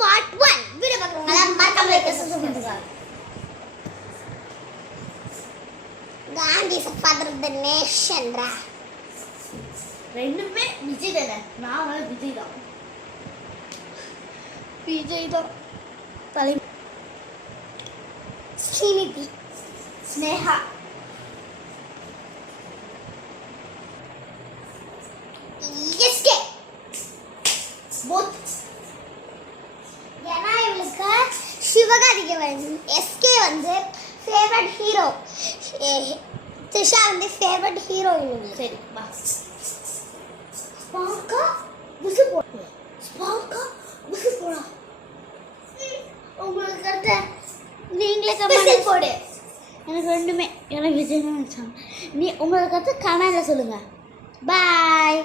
Part 1 video பார்க்கறவங்க மறக்காம like subscribe பண்ணுங்க. Gandhi is father of the nation ரா. ரெண்டுமே விஜய் தானே. நான் விஜய் தான். விஜய் தான். தலை ஸ்ரீநிதி, ஸ்னேகா, எஸ்கே போத். ஏன்னா இவளுக்கு சிவகார்த்திகை வந்து எஸ்கே வந்து ஃபேவரட் ஹீரோ, த்ரிஷா வந்து ஃபேவரட் ஹீரோயின். சரி வா. ஸ்பார்க்கா விசு போடு, ஸ்பார்க்கா விசு போடா. உங்களுக்கு கரெக்டா நீங்களே விசில் கமெண்ட் போடு. எனக்கு ரெண்டுமே எனக்கு விஜய் தான் நினச்சாங்க. நீ உங்களுக்கு கரெக்டாக கமெண்ட்ல சொல்லுங்கள். பாய்.